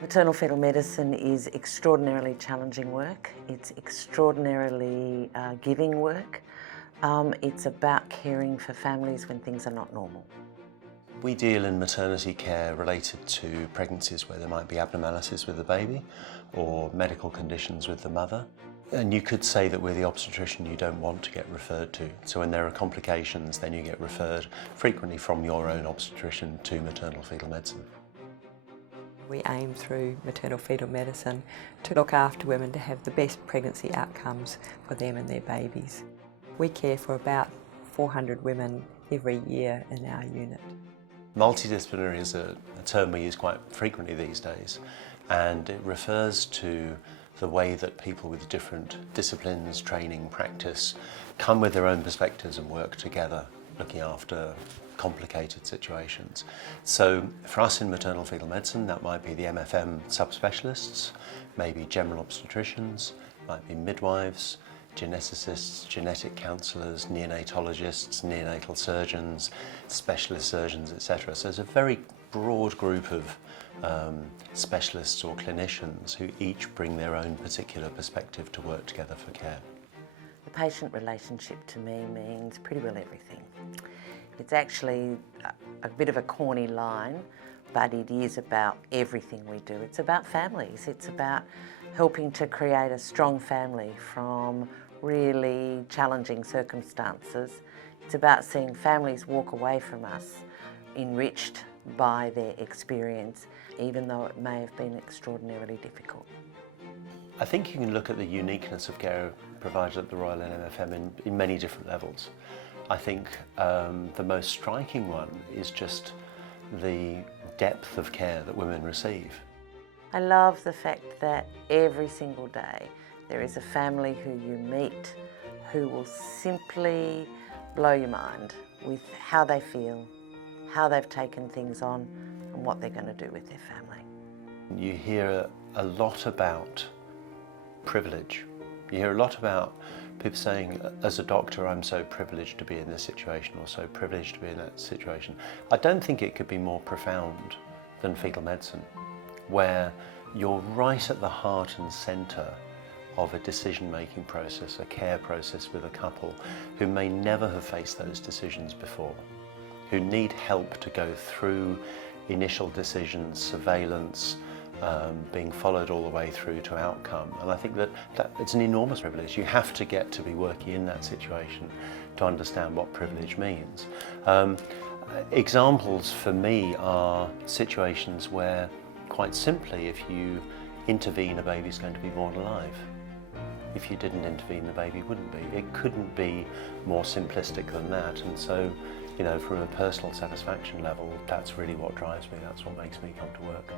Maternal fetal medicine is extraordinarily challenging work. It's extraordinarily giving work. It's about caring for families when things are not normal. We deal in maternity care related to pregnancies where there might be abnormalities with the baby or medical conditions with the mother. And you could say that we're the obstetrician you don't want to get referred to. So when there are complications, then you get referred frequently from your own obstetrician to maternal fetal medicine. We aim through maternal fetal medicine to look after women to have the best pregnancy outcomes for them and their babies. We care for about 400 women every year in our unit. Multidisciplinary is a term we use quite frequently these days, and it refers to the way that people with different disciplines, training, practice, come with their own perspectives and work together, looking after complicated situations. So for us in maternal fetal medicine, that might be the MFM subspecialists, maybe general obstetricians, might be midwives, geneticists, genetic counsellors, neonatologists, neonatal surgeons, specialist surgeons, etc. So it's a very broad group of specialists or clinicians who each bring their own particular perspective to work together for care. The patient relationship to me means pretty well everything. It's actually a bit of a corny line, but it is about everything we do. It's about families. It's about helping to create a strong family from really challenging circumstances. It's about seeing families walk away from us enriched by their experience, even though it may have been extraordinarily difficult. I think you can look at the uniqueness of care provided at the Royal NMFM in many different levels. I think the most striking one is just the depth of care that women receive. I love the fact that every single day there is a family who you meet who will simply blow your mind with how they feel, how they've taken things on, and what they're going to do with their family. You hear a lot about privilege. You hear a lot about people saying, as a doctor, I'm so privileged to be in this situation or so privileged to be in that situation. I don't think it could be more profound than fetal medicine, where you're right at the heart and centre of a decision-making process, a care process with a couple who may never have faced those decisions before, who need help to go through initial decisions, surveillance, being followed all the way through to outcome. And I think that it's an enormous privilege. You have to get to be working in that situation to understand what privilege means. Examples for me are situations where, quite simply, if you intervene, a baby's going to be born alive. If you didn't intervene, the baby wouldn't be. It couldn't be more simplistic than that. And so, you know, from a personal satisfaction level, that's really what drives me. That's what makes me come to work.